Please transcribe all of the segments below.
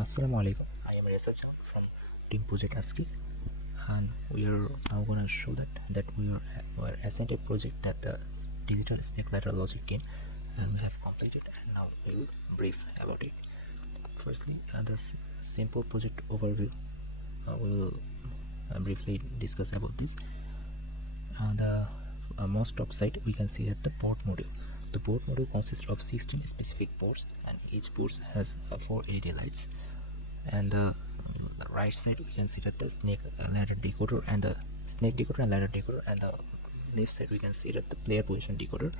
Assalamu alaikum. I am Riasat Zaman from Team Project ASCII, and we are now going to show that we were assigned a project that the digital snake ladder logic game, and we have completed, and now we will brief about it. Firstly, the simple project overview. We will briefly discuss about this. The most top side we can see that the port module. The port module consists of 16 specific ports, and each port has 4 LED lights. And the right side we can see that the snake ladder decoder and the snake decoder and ladder decoder, and the left side we can see that the player position decoder,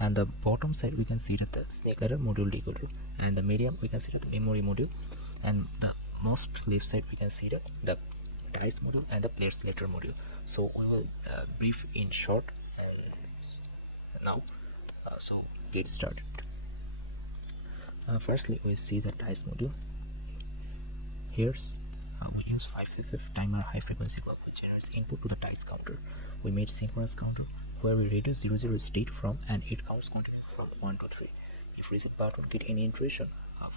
and the bottom side we can see that the snake ladder module decoder, and the medium we can see that the memory module, and the most left side we can see that the dice module and the player selector module. So we will brief in short now. So get started. Firstly, we see the dice module. Here's we use 555 timer high frequency clock which generates input to the dice counter. We made synchronous counter where we reduce 00 state from, and it counts continue from 1 to 3. If reset button get any iteration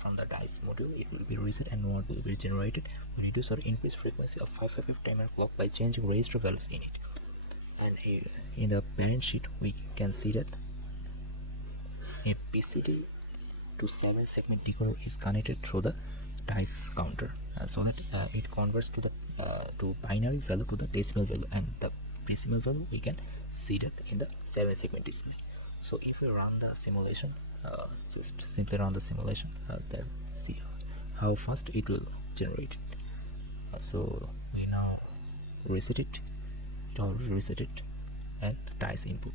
from the dice module, it will be reset and one will be generated. We reduce or increase frequency of 555 timer clock by changing register values in it. And in the parent sheet we can see that a PCD to 7 segment decoder is connected through the dice counter, so that it converts to the to binary value to the decimal value, and the decimal value we can see that in the 7 segment display. So if we run the simulation, just simply run the simulation, then see how fast it will generate. So we now reset it, reset it, and dice input.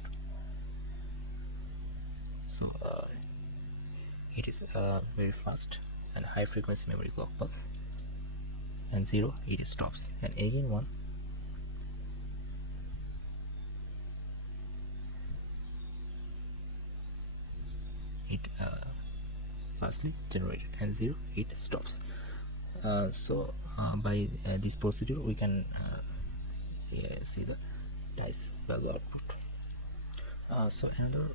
So it is very fast and high frequency memory clock pulse, and 0 it stops, and again 1, it fastly generated, and 0 it stops. So by this procedure we can see the dice value output. So another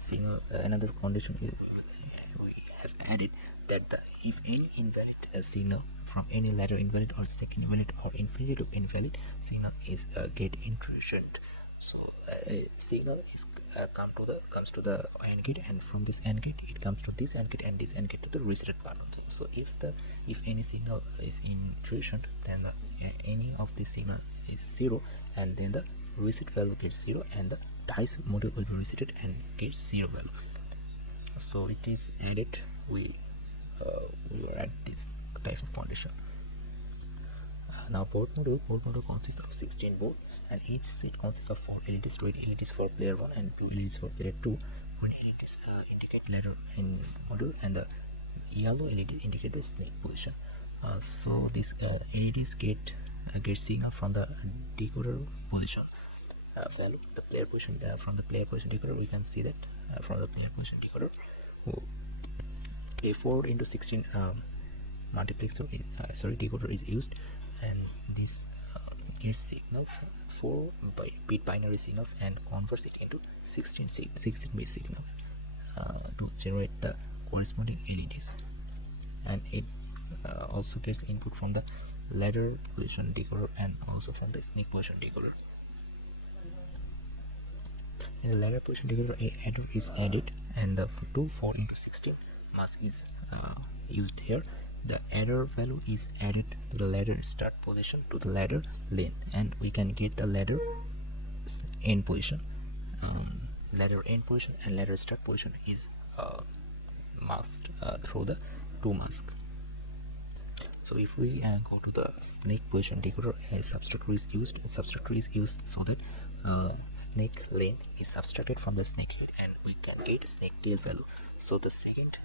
signal, another condition we have added, that if any invalid signal from any ladder invalid or stack invalid or infinity loop invalid signal is get intrusioned. So a signal is comes to the AND gate, and from this AND gate it comes to this AND gate, and this AND gate to the reset button. So if any signal is intrusioned, then any of the signal is 0, and then the reset value gets 0, and the dice module will be resetted and gets 0 value. So it is added. We will add this type of condition. Now port module consists of 16 boards, and each seat consists of 4 LEDs, red LEDs for player 1 and 2 LEDs for player 2. When LEDs indicate ladder in module, and the yellow LED indicate the snake position. So this LEDs get signal from the decoder position value, the player position. From the player position decoder we can see that from the player position decoder a 4 into 16 multiplexer decoder is used, and this gives signals 4 bit binary signals and converts it into 16 bit signals to generate the corresponding LEDs, and it also gets input from the ladder position decoder and also from the snake position decoder. In the ladder position decoder, a adder is added, and the 4 into 16 mask is used here. The adder value is added to the ladder start position to the ladder lane, and we can get the ladder end position. Ladder end position and ladder start position is masked through the 2 mask. So if we go to the snake position decoder, a subtractor is used. A subtractor is used so that snake lane is subtracted from the snake head, and we can get snake tail value. So the second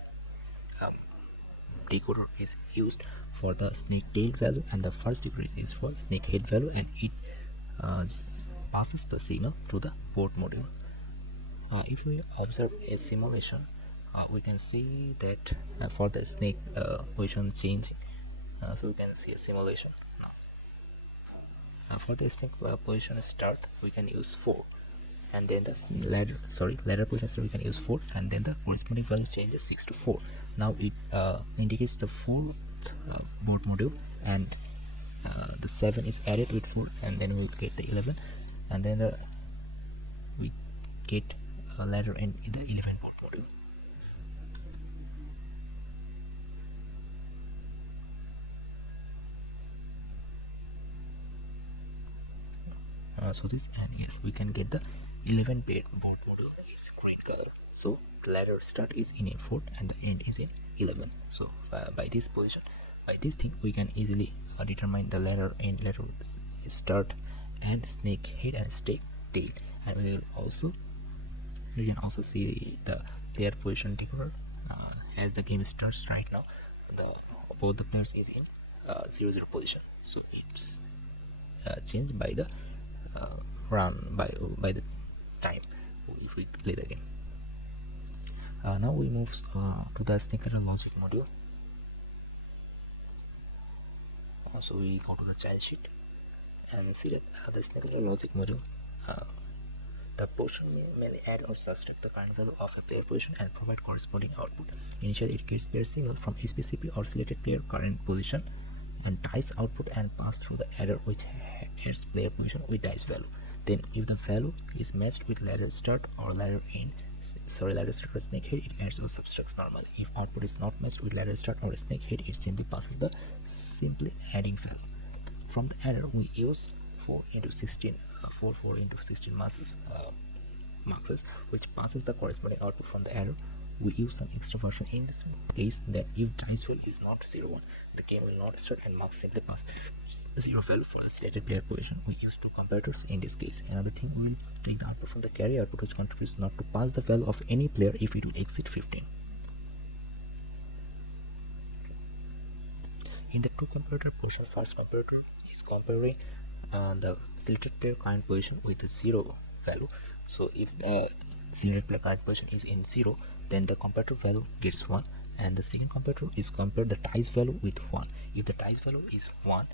decoder is used for the snake tail value, and the first decoder is used for snake head value, and it passes the signal to the port module. If we observe a simulation, we can see that for the snake position change, so we can see a simulation now. For the snake position start we can use 4, and then the ladder position, so we can use 4, and then the corresponding value changes 6 to 4. Now it indicates the 4 board module, and the 7 is added with 4, and then we'll get the 11, and then we get a letter N in the 11 board module. So this, and yes, we can get the 11 bit board module is green color. So the letter start is in A4 and the end is in 11. So by this position, by this thing, we can easily determine the letter end, letter start, and snake head and snake tail. And we can also see the player position taker as the game starts right now. Both the players is in 0-0 position. So it's changed by the by the time if we play the game. Now we move to the snake letter logic module. So we go to the child sheet and see that the snake letter logic module, the portion may add or subtract the current value of a player position and provide corresponding output. Initially it gets player signal from SPCP or selected player current position and dice output and pass through the adder which adds player position with dice value. Then if the value is matched with ladder start or ladder end, ladder start or snake head, it adds or subtracts normally. If output is not matched with ladder start or snake head, it simply passes the simply adding value. From the adder we use 4 into 16 masses which passes the corresponding output from the adder. We use some extra version in this case that if dice value is not 0-1, the game will not start and marks simply pass 0 value for the selected player position. We use 2 comparators in this case. Another thing, we will take the output from the carry output which contributes not to pass the value of any player if it will exceed 15. In the 2 comparator portion, first comparator is comparing the selected player current position with the 0 value. So if the selected player current position is in 0, then the comparator value gets 1, and the second comparator is compare the dice value with 1. If the dice value is 1,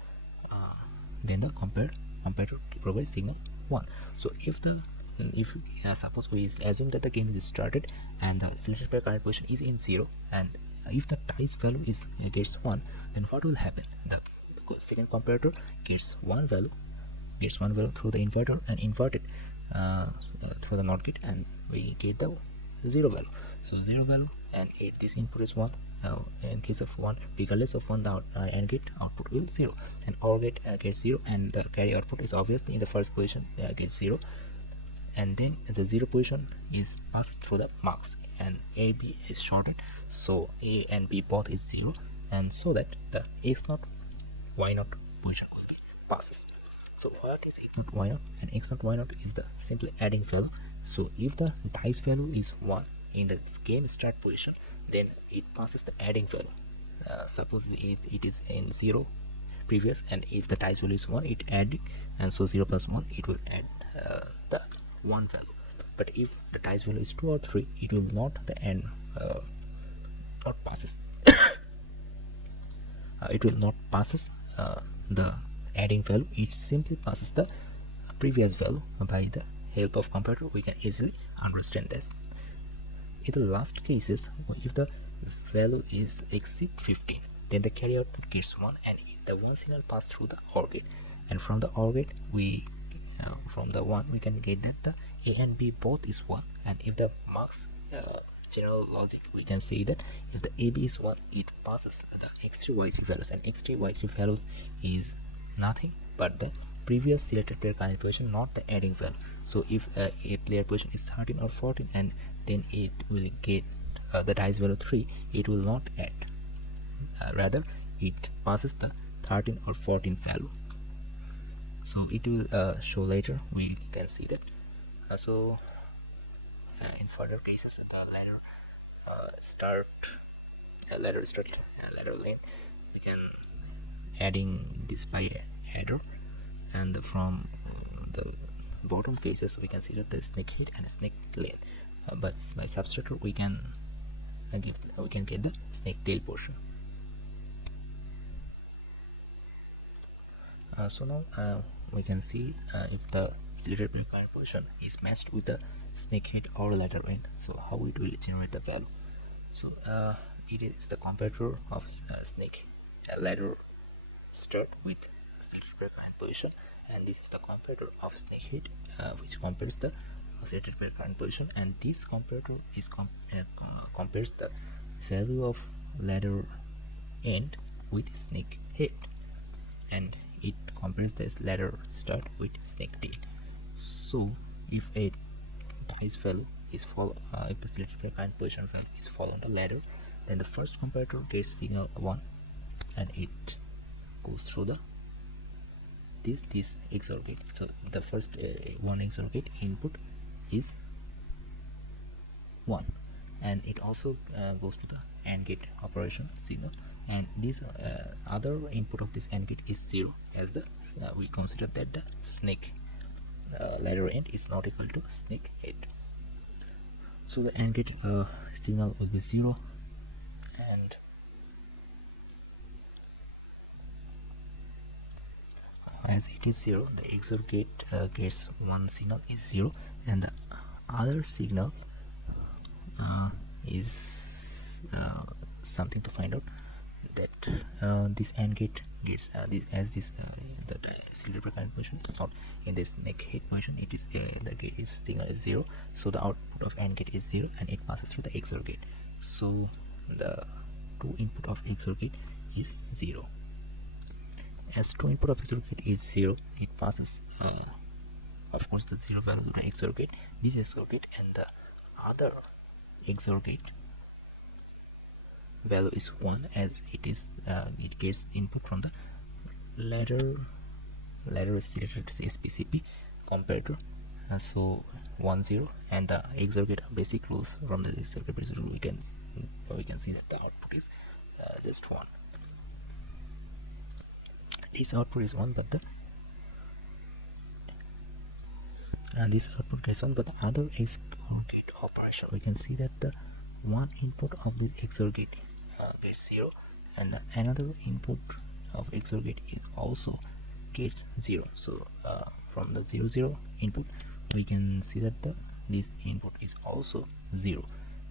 then the comparator provides signal 1. So if suppose we assume that the game is started and the selected player current position is in 0, and if the dice value gets 1, then what will happen? The second comparator gets one value through the inverter and invert it through the NOT gate, and we get the 0 value. So 0 value, and if this input is 1, in case of 1 regardless of 1, the AND gate output will 0, and OR gate gets 0, and the carry output is obviously in the first position gets 0, and then the 0 position is passed through the marks, and A, B is shorted, so A and B both is 0, and so that the X0 Y0 position will be passes. So what is X0 Y0 and X0 Y0 is the simply adding value. So if the dice value is 1 in the game start position, then it passes the adding value. Suppose it is in 0 previous, and if the dice value is 1, it add, and so 0 plus 1, it will add the 1 value. But if the dice value is 2 or 3, it will not the end not passes it will not passes the adding value. It simply passes the previous value. By the help of comparator, we can easily understand this. In the last cases, if the value is exceed 15, then the carry output gets 1, and the 1 signal pass through the OR gate, and from the OR gate we from the 1 we can get that the A and B both is 1, and if the marks general logic, we can say that if the AB is 1, it passes the X3 Y3 values, and X3 Y3 values is nothing but the previous selected player current position, not the adding value. So if a player position is 13 or 14, and then it will get the dice value 3, it will not add, rather it passes the 13 or 14 value. So it will show later, we can see that. In further cases, the ladder start lane, we can adding this by header, and from the bottom cases we can see that the snake head and snake lane, but by subtractor we can get the snake tail portion. So now we can see if the selected player current position is matched with the snake head or ladder end, so how it will generate the value. So it is the comparator of snake ladder start with selected pair current position, and this is the comparator of snake head, which compares the selected pair current position, and this comparator is compares the value of ladder end with snake head, and it compares this ladder start with snake tail. So if a dice value is if the selected pair current position value is following the ladder, then the first comparator gets signal 1, and it goes through the this XOR gate. So the first one XOR gate input is 1, and it also goes to the AND gate operation signal, and this other input of this AND gate is 0, as the we consider that the snake ladder end is not equal to snake head. So the AND gate signal will be 0, and as it is 0, the XOR gate gets one signal is 0, and the other signal is something to find out, that this AND gate gets the selected pair current position is not in this snake head position. It is the gate is signal is 0, so the output of AND gate is 0, and it passes through the XOR gate. So the two input of XOR gate is 0. As two input of XOR gate is 0, it passes of course the 0 value to the XOR gate, this XOR gate, and the other XOR gate value is 1, as it is it gets input from the ladder selected SPCP comparator. So 1 0, and the XOR gate basic rules from the circuit breaker we can see that the output is just 1. This output is 1, but this output gets 1, but the other XOR gate operation, we can see that the one input of this XOR gate gets 0, and another input of XOR gate is also gets 0. So from the 0 0 input, we can see that this input is also 0,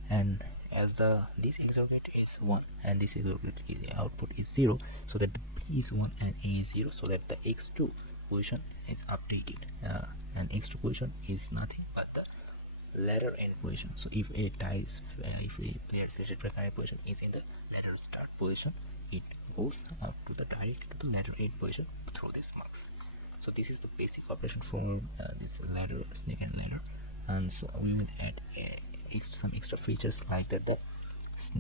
and as this XOR gate is 1 and this XOR gate output is 0, so that B is 1 and A is 0, so that the X2 position is updated, and X2 position is nothing but the ladder end position. So if a player selected pair current position is in the ladder start position, it goes up to the directly to the ladder end position through this mux. So this is the basic operation for this ladder, snake and ladder, and so we will add some extra features like that.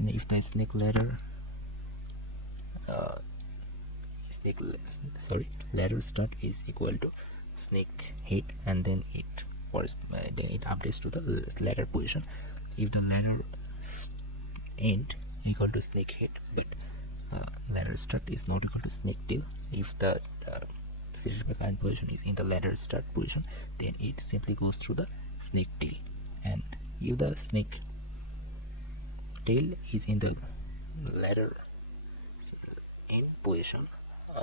If the snake ladder ladder start is equal to snake head, and then it updates to the ladder position. If the ladder end equal to snake head, but ladder start is not equal to snake tail, if the selected pair current position is in the ladder start position, then it simply goes through the snake tail. And if the snake tail is in the ladder end position,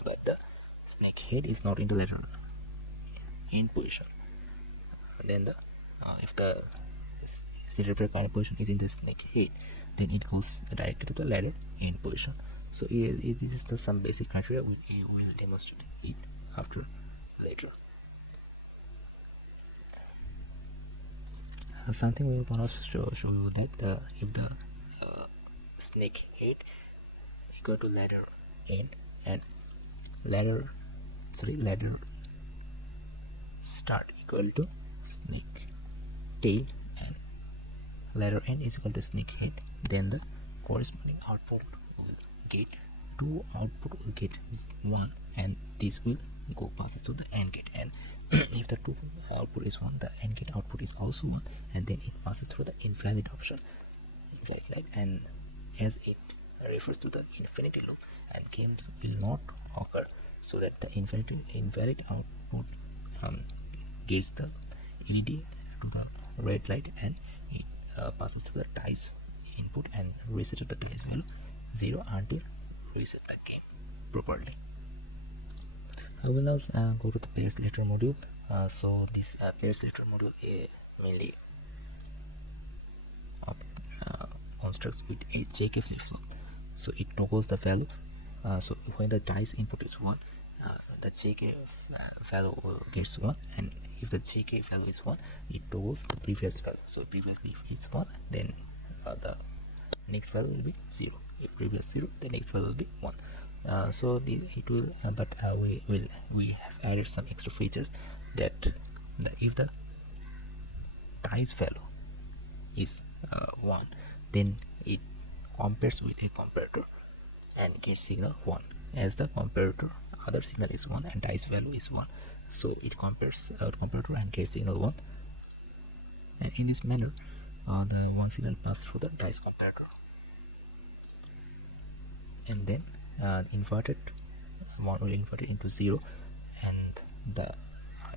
but the snake head is not in the ladder end position, then if the selected pair current position is in the snake head, then it goes directly to the ladder end position. So this is some basic criteria. We will demonstrate it after later. Something we want to show you that if the snake head equal to ladder end and ladder start equal to snake tail and ladder end is equal to snake head, then the corresponding output will get 2 output will get 1, and this will go passes to the AND gate, and if the 2 output is 1, the AND gate output is also 1, and then it passes through the invalid option, right? And as it refers to the infinity loop, and games will not occur, so that the invalid output gets the LED to the red light, and it passes through the dice input and reset the place value 0 until reset the game properly. I will now go to the player selector module. So this player selector module mainly constructs with a JK flip-flop. So it toggles the value So when the dice input is 1, the JK value gets 1, and if the JK value is 1, it toggles the previous value. So previously if it's 1, then the next value will be 0. If previous 0, the next value will be 1. So it will but we have added some extra features that if the dice value is 1, then it compares with a comparator and gets signal 1, as the comparator other signal is 1 and dice value is 1, so it compares comparator and gets signal 1, and in this manner the one signal passes through the dice comparator, and then inverted one will invert it into 0, and the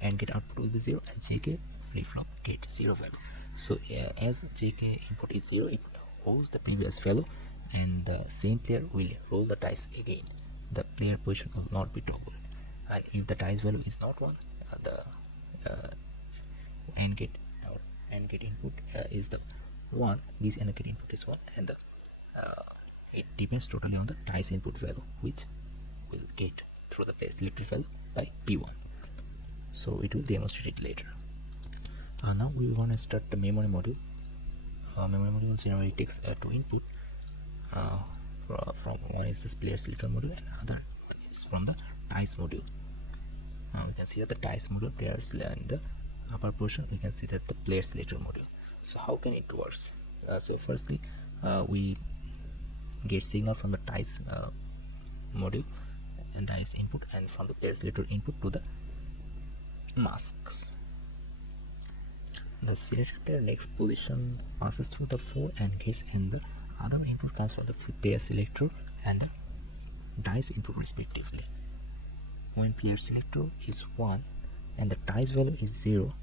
AND gate output will be 0, and JK flip-flop get 0 value. So as JK input is 0, it holds the previous value, and the same player will roll the dice again. The player position will not be toggled, and if the dice value is not 1, the AND gate input is the 1. This AND gate input is 1, and it depends totally on the dice input value, which will get through the player selected value by P1. So it will demonstrate it later. Now we want to start the memory module. Memory module generally takes two input. From one is the player selector module, and other is from the dice module. We can see that the dice module players in the upper portion. We can see that the player selector module. So how can it works? So firstly, we get signal from the dice module and dice input, and from the player selector input to the masks. The selected player next position passes through the 4 AND gates, and the other input comes from the player selector and the dice input respectively. When player selector is 1 and the dice value is 0,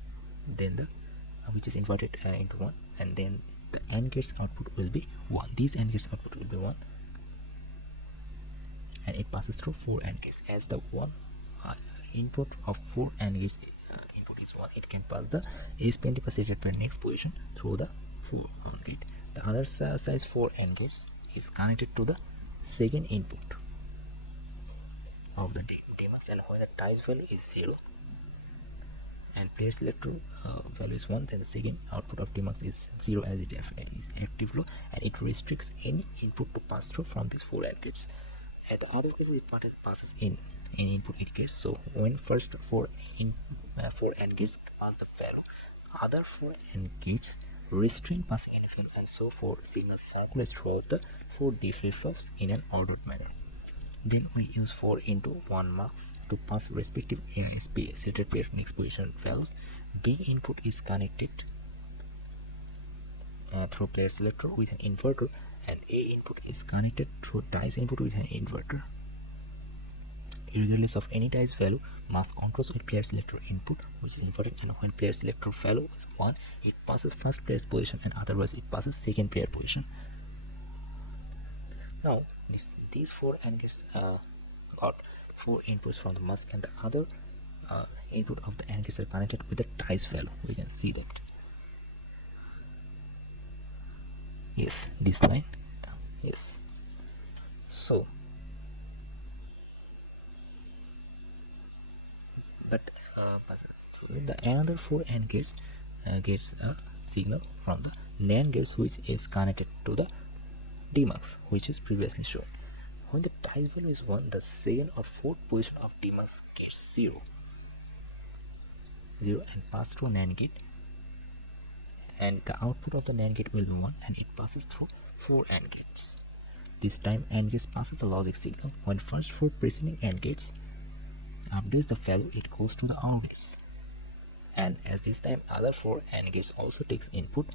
then the which is inverted into 1, and then the AND gates output will be 1. These AND gates output will be 1, and it passes through 4 AND gates. As the one input of 4 AND gates input is 1, it can pass the ASCII selected player next position through the 4 AND gate. The other size 4 AND gates is connected to the second input of the DMAX, and when the dice value is 0 and player selector value is 1, then the second output of DMAX is 0, as it is active low, and it restricts any input to pass through from these 4 AND gates. At the other cases, it passes in any input it gets. So when first 4 AND gates pass the value, other 4 AND gates restrain passing any value, and so 4 signals circulate throughout the 4 D flip-flops in an ordered manner. Then we use 4 into 1 marks to pass respective ASP selected player next position values. B input is connected through player selector with an inverter, and A input is connected through dice input with an inverter. Regardless of any dice value, mask controls with player selector input, which is inverted, and when player selector value is 1, it passes first player's position, and otherwise it passes second player position. Now these 4 AND gates got 4 inputs from the mask, and the other input of the AND gates are connected with the dice value. We can see that. Yes, this line. Yes. So, but the another 4 AND gates gets a signal from the NAND gates, which is connected to the DMAX, which is previously shown. When the dice value is 1, the second or fourth position of DMAX gets 0 and pass through a NAND gate, and the output of the NAND gate will be 1, and it passes through 4 AND gates. This time AND gates passes the logic signal. When first 4 preceding AND gates updates the value, it goes to the OR gates, and as this time other 4 AND gates also takes input,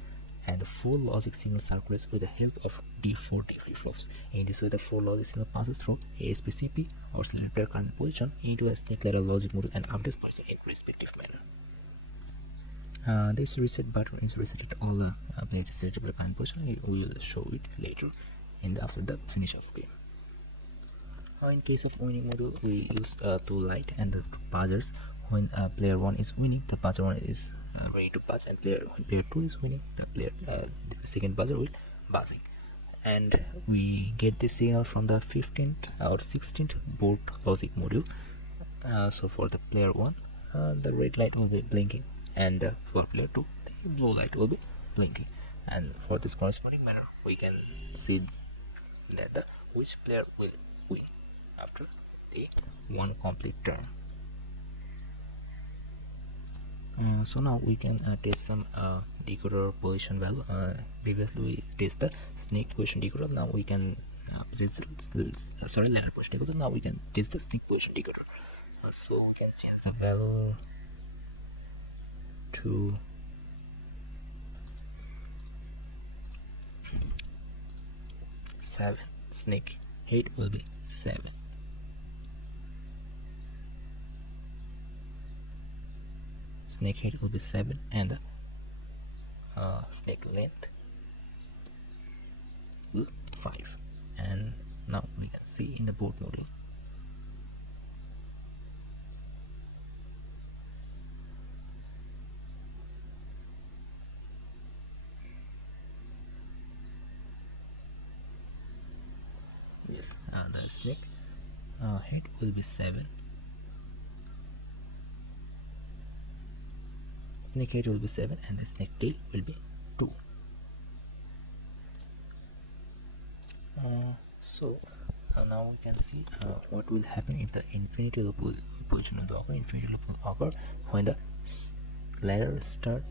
and the 4 logic signal circulates with the help of D4 D flip-flops. In this way, the 4 logic signal passes through ASPCP or selected player current position into a snake ladder logic module and updates position in respective manner. This reset button is resetted all the selected player current position. We will show it later after the finish of game. In case of winning module, we use 2 light and the 2 buzzers. When player 1 is winning, the buzzer 1 is ready to buzz, and when player 2 is winning, the second buzzer will buzzing. and we get the signal from the 15th or 16th board logic module. So for the player 1, the red light will be blinking, and for player 2, the blue light will be blinking. And for this corresponding manner, we can see that which player will win after the one complete turn. So now we can test some decoder position value. Previously we test the snake position decoder. Now we can ladder position decoder. Now we can test the snake position decoder. So we can change the value to 7. Snake height will be 7. Snake height will be 7, and the snake length will 5. And now we can see in the board model. Yes, the snake head will be 7. Snake head will be 7, and the snake tail will be 2. So now we can see what will happen if the infinity loop position will occur. Infinity loop will occur when the ladder start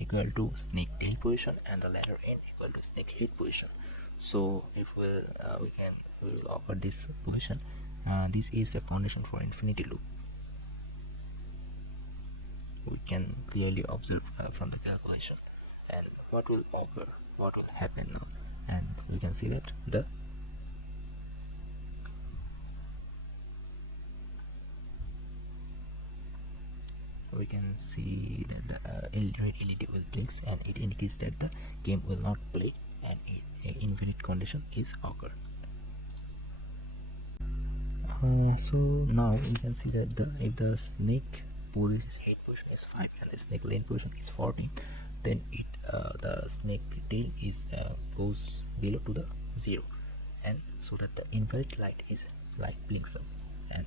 equal to snake tail position and the ladder end equal to snake head position. So if we will occur this position, this is a condition for infinity loop. We can clearly observe from the calculation, and what will occur, what will happen now, and we can see that we can see that the red LED will blink, and it indicates that the game will not play, and an infinite condition is occurred. So now we can see that if the snake head position is 5 and the snake lane position is 14, then the snake tail is goes below to the 0, and so that the invalid light blinks up, and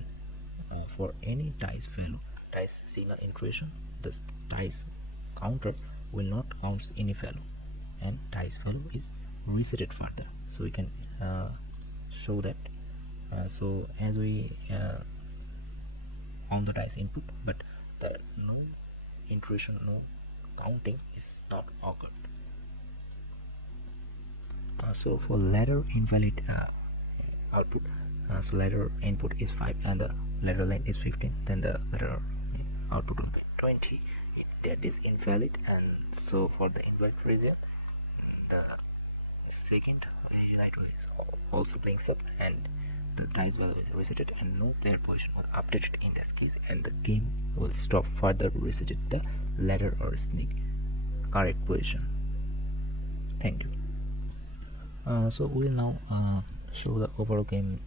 for any dice value, dice signal intrusion, the dice counter will not count any value, and dice value is resetted further. So we can show that. So as we on the dice input, but the no intrusion, no counting is not occurred. So for ladder invalid output, so ladder input is 5 and the ladder length is 15, then the ladder output will be 20. That is invalid, and so for the invalid region, the second LED light will also blinks up, and the dice value is resetted, and no player position was updated in this case, and the game will stop further resetted the ladder or snake correct position. Thank you. So we will now show the overall game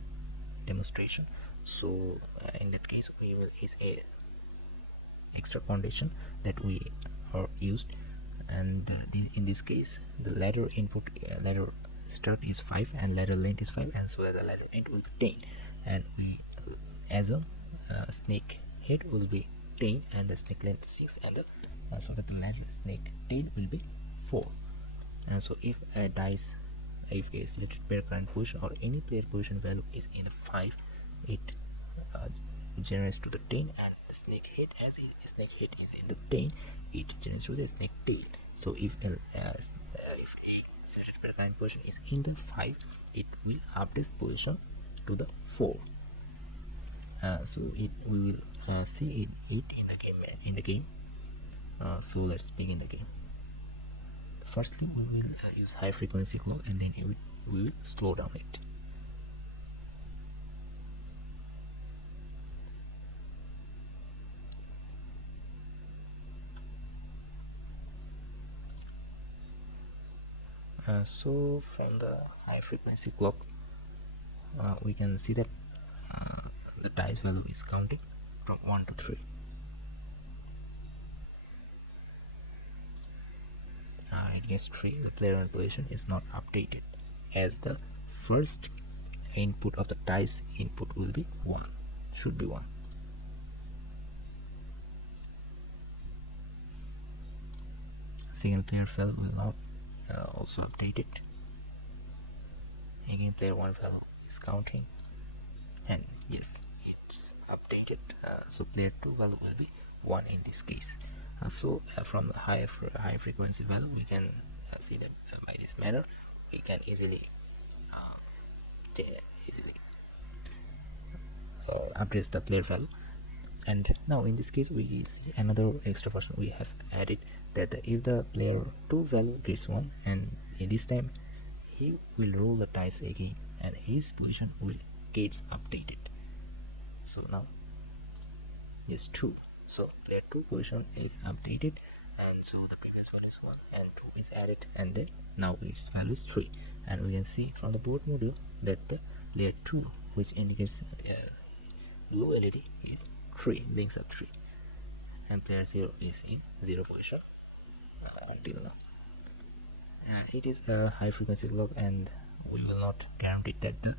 demonstration. So in that case, we will use a extra condition that we are used, and in this case the ladder input, ladder start is 5 and ladder length is 5, and so that the ladder end will be 10, and we assume snake head will be 10 and the snake length 6, and so that the ladder snake tail will be 4. And so if a selected player current position or any player position value is in 5, it generates to the 10, and the snake head, as a snake head is in the 10, it generates to the snake tail. So if selected player current position is in the 5, it will update position to the 4. So we will see it in the game. So let's begin the game. Firstly, we will use high frequency clock, and then we will slow down it. So from the high frequency clock, we can see that the dice value is counting from 1 to 3. At guess 3, the player in position is not updated as the first input of the dice input will be 1, should be 1. Single player value will not also update it. Again, player 1 value is counting, and yes, it's updated. So player 2 value will be 1 in this case. From the high frequency value, we can see that by this manner we can easily update the player value. And now in this case, we see another extra function we have added, that if the player 2 value gets 1, and in this time he will roll the dice again and his position will gets updated. So now is 2, so player 2 position is updated, and so the previous value is 1 and 2 is added, and then now its value is 3. And we can see from the board module that the player 2, which indicates blue LED, is 3, blinks up 3, and player 0 is in 0 position until now. It is a high frequency clock, and we will not guarantee that the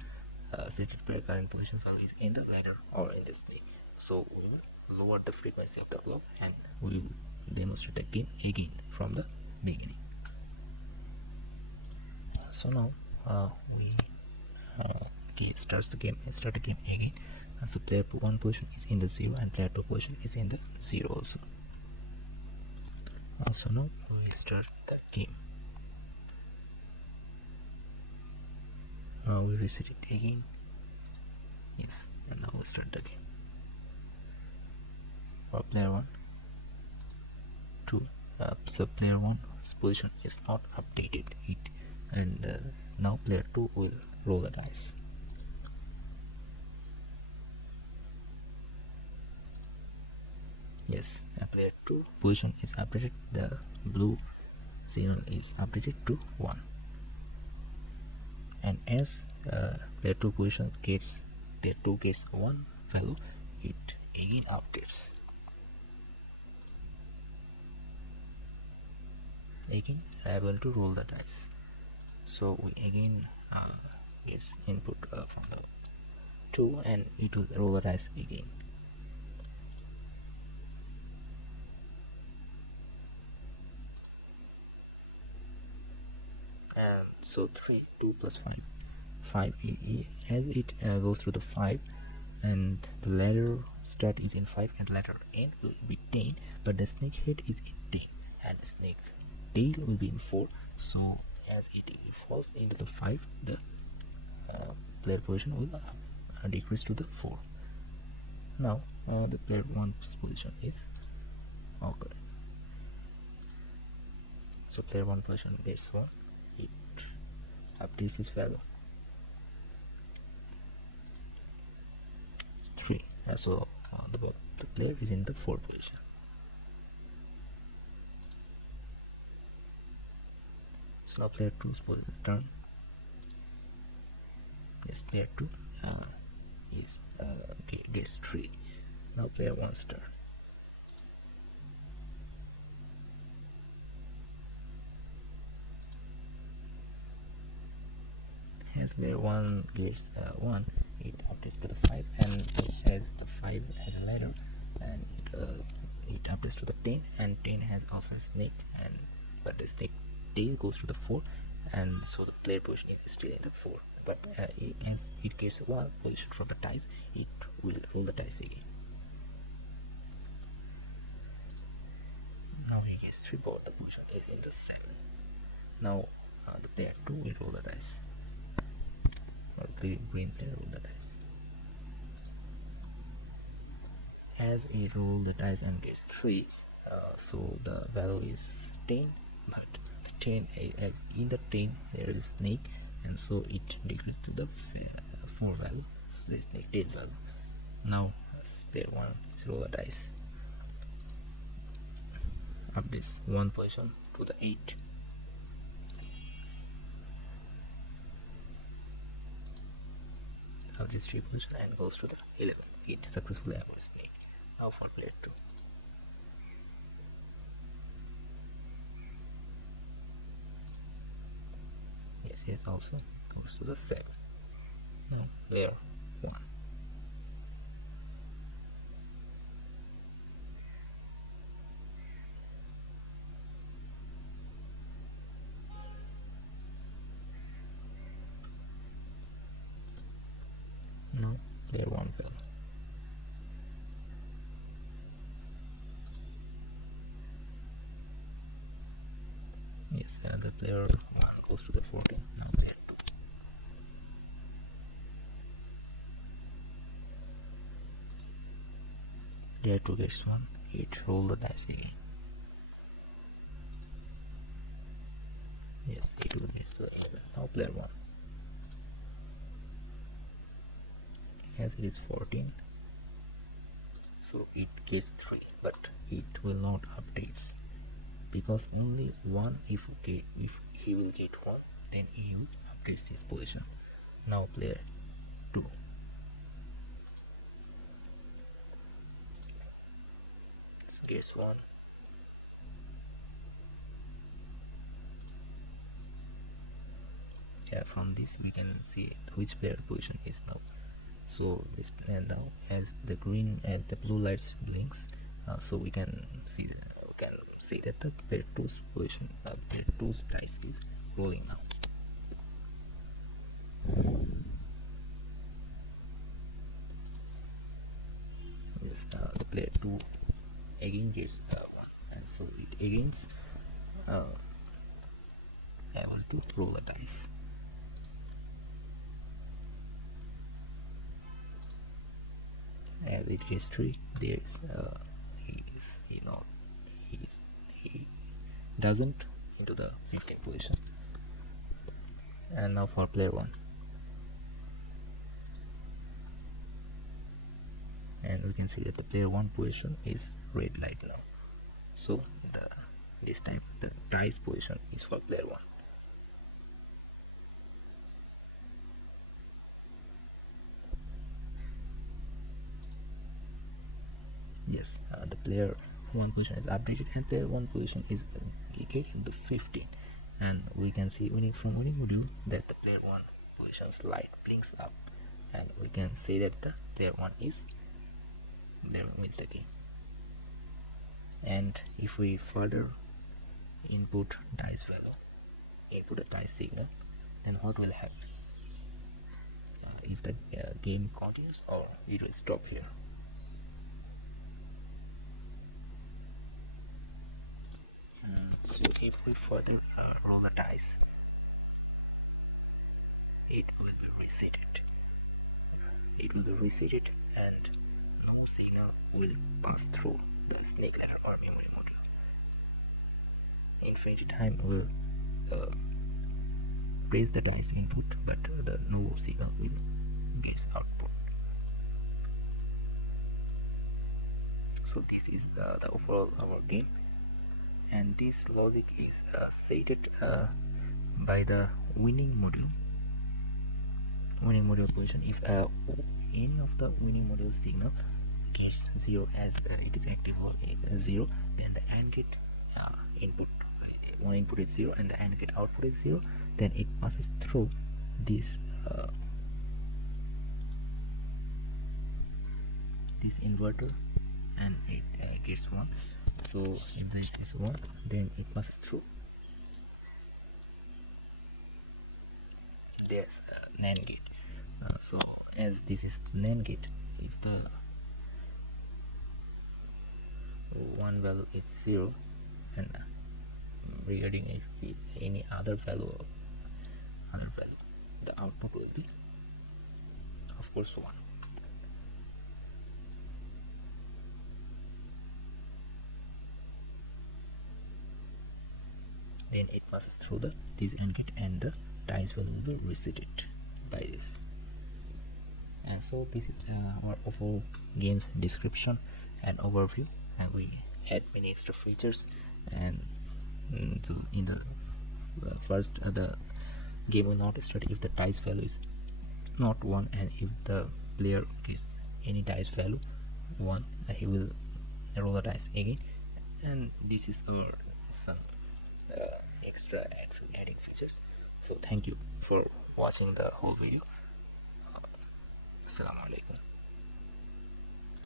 stated player current position value is in the ladder or in the snake. So we will lower the frequency of the clock and we will demonstrate again from the beginning. So now we start the game again. So player 1 position is in the 0 and player 2 position is in the 0 also. So now we start the game. We reset it again. Yes, and now we start the game. For player 1, 2. So player 1's position is not updated it, and now player 2 will roll the dice. Yes, player 2 position is updated. The blue signal is updated to 1, and as player 2 position gets 1 value, it again updates. Again able to roll the dice. So we again get input from the 2, and it will roll the dice again. So 3, 2 plus 5, 5. As it goes through the 5, and the ladder start is in 5 and ladder end will be 10, but the snake head is in 10 and the snake tail will be in 4. So as it falls into the 5, the player position will decrease to the 4. Now the player 1's position is occurred. So player 1 position gets 1, it updates its value 3. So the player is in the 4th position. So now player 2's turn. Yes, player 2 gets 3. Now player 1's turn. As player 1 gets 1, it updates to the 5, and as the 5 has a ladder, and it updates to the 10, and 10 has also a snake, but the snake tail goes to the 4, and so the player position is still in the 4. But as it gets 1 position from the dice, it will roll the dice again. Now he gets 3, but the position is in the 7. Now the player 2 will roll the dice. Or the green player roll the dice. As he rolls the dice and gets 3, so the value is 10, but 10 as in the 10 there is a snake, and so it decreases to the 4 value, so the snake tail value. Now player 1 is roll the dice, updates 1 position to the 8. Now this 3 position and goes to the 11. It successfully avoids snake. Now for player 2. Yes, also goes to the 7. Now player 1. Now player 1 fell. Yes, the player 1 goes to the 14. Now player 2. Player 2 gets 1. It roll the dice again. Yes, it will get to the 11. Now player 1. As it is 14, so it gets 3, but it will not updates, because only 1, if he will get 1, then he will updates his position. Now player 2. So gets 1. Yeah, from this we can see which player position is now. So this player now, as the green and the blue lights blinks, so we can see that the player 2's position, player 2's dice is rolling now. Yes, the player 2 again gets 1, and so it against able to roll the dice. As it is 3, there is he doesn't into the 15 position. And now for player 1, and we can see that the player 1 position is red light now. So this time the dice position is for player 1. Yes, the player 1 position is updated, and player 1 position is indicated in the 15, and we can see from winning module that the player 1 position's light blinks up, and we can say that the player 1 wins the game. And if we further input dice value, input a dice signal, then what will happen? If the game continues, or it will stop here. So if we further roll the dice, it will be resetted. And no signal will pass through the snake ladder or memory module. Infinity time will press the dice input, but the no signal will get output. So this is the overall our game, and this logic is stated by the winning module position. If any of the winning module signal gets 0, as it is active or 0, then the AND gate input, one input is 0 and the AND gate output is 0, then it passes through this inverter, and it gets 1. So if this is 1, then it passes through this NAND gate. So as this is the NAND gate, if the one value is 0, and regarding if any other value, the output will be of course 1. Then it passes through this AND gate, and the dice will be resetted by this. And so this is our overall game's description and overview, and we add many extra features. And in the first, the game will not start if the dice value is not 1, and if the player gets any dice value 1, he will roll the dice again. And this is some extra adding features. So thank you for watching the whole video. Assalamu alaikum.